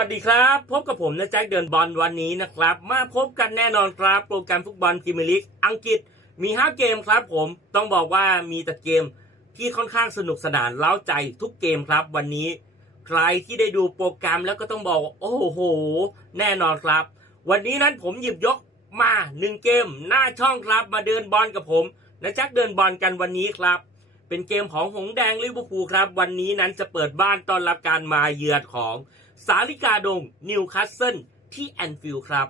สวัสดีครับ พบกับผมนะแจ็คเดินบอลวันนี้นะครับ มาพบกันแน่นอนครับ โปรแกรมฟุตบอลพรีเมียร์ลีกอังกฤษมี 5 เกมครับผมต้องบอกว่ามีแต่เกมที่ค่อนข้างสนุกสนานเล้าใจทุกเกมครับ วันนี้ใครที่ได้ดูโปรแกรมแล้วก็ต้องบอกโอ้โห แน่นอนครับ วันนี้นั้นผมหยิบยกมาหนึ่งเกมหน้าช่องครับมาเดินบอลกับผมนะแจ็คเดินบอลกันวันนี้ครับ เป็นเกมของหงแดงลิเวอร์พูลครับ วันนี้นั้นจะเปิดบ้านต้อนรับการมาเยือนของ สาลิกาดงนิวคาสเซิลที่แอนฟิลด์ครับ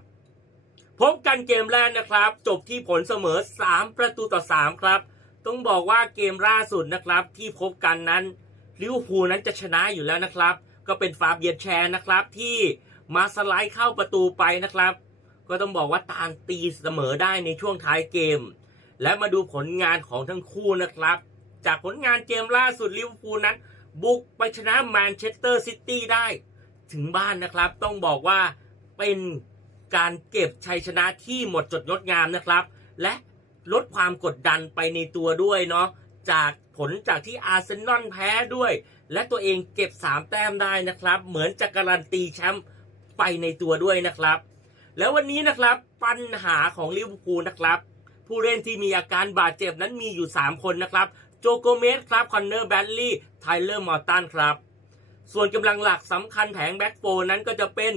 พบกันเกมแรกนะครับ จบที่ผลเสมอ 3 ประตูต่อ 3 ครับ ต้องบอกว่าเกมล่าสุดนะครับที่พบกันนั้นลิเวอร์พูลนั้นจะชนะอยู่แล้วนะครับ ก็เป็นฟาเบียนแชร์นะครับ ที่มาสไลด์เข้าประตูไปนะครับ ก็ต้องบอกว่าต่างตีเสมอได้ในช่วงท้ายเกม และมาดูผลงานของทั้งคู่นะครับ จากผลงานเกมล่าสุดลิเวอร์พูลนั้น บุกไปชนะแมนเชสเตอร์ซิตี้ได้ ถึงบ้านนะครับ ต้องบอกว่าเป็นการเก็บชัยชนะที่หมดจดงดงามนะครับ และลดความกดดันไปในตัวด้วยเนาะจากผลจากที่อาร์เซนอลแพ้ด้วย และตัวเองเก็บ 3 แต้มได้นะครับ เหมือนจะการันตีแชมป์ไปในตัวด้วยนะครับ แล้ววันนี้นะครับปัญหาของลิเวอร์พูลนะครับ ผู้เล่นที่มีอาการบาดเจ็บนั้นมีอยู่ 3 คนนะครับ โจโกเมสครับคอนเนอร์แบดลี่ไทเลอร์มอร์ตันครับ ส่วนกำลังหลักสำคัญแผงแบ็กโฟนั้นก็จะเป็น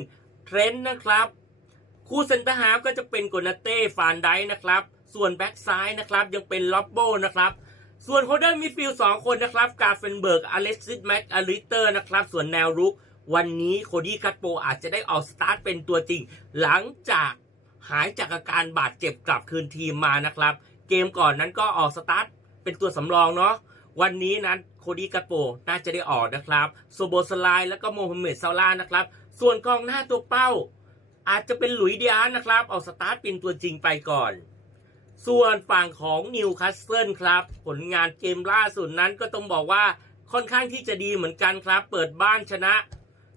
เทรนต์นะครับ คู่เซนเตอร์ฮาฟก็จะเป็นโกนาเต้ฟานไดนะครับ ส่วนแบ็กซ้ายนะครับยังเป็นล็อบโบนะครับส่วนโคเดอร์มิดฟิลด์สองคนนะครับกาเฟนเบิร์กอเล็กซิสแม็กอลิเตอร์นะครับ ส่วนแนวรุก วันนี้โคดี้คัตโปอาจจะได้ออกสตาร์ทเป็นตัวจริง หลังจากหายจากอาการบาดเจ็บกลับคืนทีมมานะครับ เกมก่อนนั้นก็ออกสตาร์ทเป็นตัวสำรองเนาะ วันนี้นั้นโคดี้กัตโปน่าจะได้ออกนะครับโซโบสไลแล้วก็โมฮัมเหม็ดซาลานะครับ ส่วนกองหน้าตัวเป้า อาจจะเป็นหลุยส์ดิอาร์นะครับออกสตาร์ทเป็นตัวจริงไปก่อน ส่วนฝั่งของนิวคาสเซิลครับ ผลงานเกมล่าสุดนั้นก็ต้องบอกว่าค่อนข้างที่จะดีเหมือนกันครับ เปิดบ้านชนะ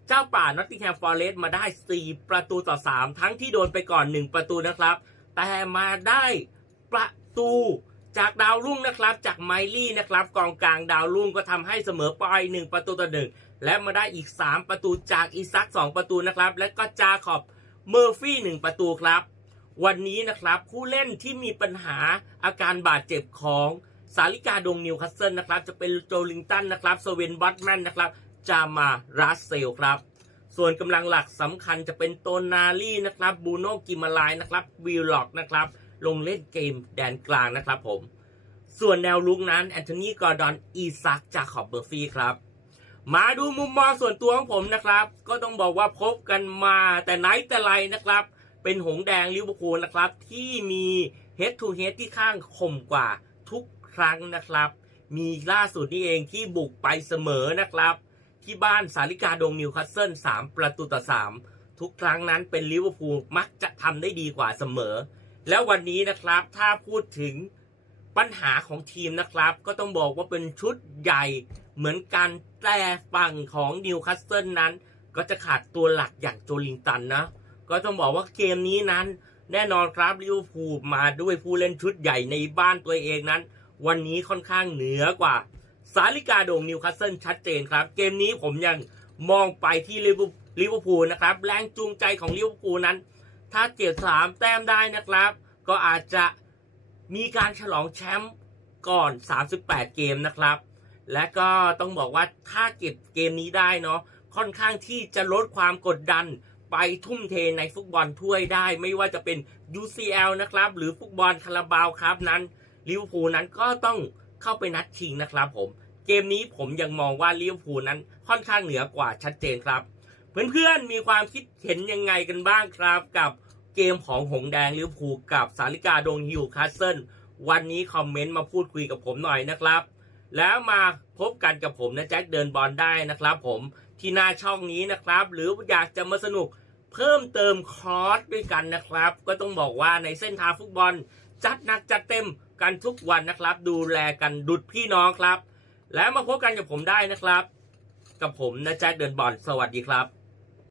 เจ้าป่านอตติงแฮมฟอร์เรสต์มาได้ 4 ประตูต่อ 3 ทั้งที่โดนไปก่อน 1 ประตูนะครับ แต่มาได้ประตู จากดาวรุ่งนะครับจากไมลี่นะครับกองกลางดาวรุ่งก็ทำให้เสมอไป1ประตูต่อหนึ่งและมาได้อีก 3 ประตูจากอีซัก 2 ประตูนะครับ และก็จาขอบเมอร์ฟี่1ประตูครับ วันนี้นะครับผู้เล่นที่มีปัญหาอาการบาดเจ็บของสาลิกาดงนิวคาสเซิลนะครับ จะเป็นโจลิงตันนะครับสเวนบัตแมนนะครับจามารัสเซลครับ ส่วนกำลังหลักสำคัญจะเป็นโตนาลี่นะครับบูโนกิมาลายนะครับวิลล็อกนะครับ ลงเล่นเกมแดนกลางนะครับผม ส่วนแนวลุกนั้นแอนโทนีกอร์ดอนอีซักจากขอบเบอร์ฟี่ครับ มาดูมุมมองส่วนตัวของผมนะครับ ก็ต้องบอกว่าพบกันมาแต่ไหนแต่ไรนะครับ เป็นหงแดงลิเวอร์พูลนะครับ ที่มี head to head ที่ข้างคมกว่าทุกครั้งนะครับ มีล่าสุดนี่เองที่บุกไปเสมอนะครับ ที่บ้านสาลิกาดงนิวคาสเซิล3ประตูต่อ3ทุกครั้งนั้นเป็นลิเวอร์พูลมักจะทำได้ดีกว่าเสมอ แล้ววันนี้นะครับถ้าพูดถึงปัญหาของทีมนะครับ ก็ต้องบอกว่าเป็นชุดใหญ่เหมือนกันแต่ฝั่งของนิวคาสเซิลนั้น ก็จะขาดตัวหลักอย่างโจลิงตันนะ ก็ต้องบอกว่าเกมนี้นั้น แน่นอนครับลิเวอร์พูลมาด้วยผู้เล่นชุดใหญ่ในบ้านตัวเองนั้น วันนี้ค่อนข้างเหนือกว่า สาลิกาโดงนิวคาสเซิลชัดเจนครับ เกมนี้ผมยังมองไปที่ลิเวอร์ลิเวอร์พูลนะครับแรงจูงใจของลิเวอร์พูลนั้น ถ้าเก็บสามแต้มได้นะครับ ก็อาจจะมีการฉลองแชมป์ก่อน 38 เกมนะครับ และก็ต้องบอกว่าถ้าเก็บเกมนี้ได้เนาะค่อนข้างที่จะลดความกดดันไปทุ่มเทในฟุตบอลถ้วยได้ ไม่ว่าจะเป็น UCL นะครับ หรือฟุตบอลคาราบาวครับนั้นลิเวอร์พูลนั้นก็ต้องเข้าไปนัดชิงนะครับผม เกมนี้ผมยังมองว่าลิเวอร์พูลนั้นค่อนข้างเหนือกว่าชัดเจนครับ เพื่อนๆมีความคิดเห็นยังไงกันบ้างครับกับ เกมของหงแดงลิเวอร์พูลกับสาลิกาดงฮิวคาสเซิลวันนี้คอมเมนต์มาพูดคุยกับผมหน่อยนะครับ แล้วมาพบกันกับผมนะแจ็คเดินบอลได้นะครับผมที่หน้าช่องนี้นะครับ หรืออยากจะมาสนุกเพิ่มเติมคอร์สด้วยกันนะครับ ก็ต้องบอกว่าในเส้นทางฟุตบอล จัดหนักจัดเต็มกันทุกวันนะครับ ดูแลกันดุดพี่น้องครับ แล้วมาพบกันกับผมได้นะครับ กับผมนะแจ็คเดินบอลสวัสดีครับ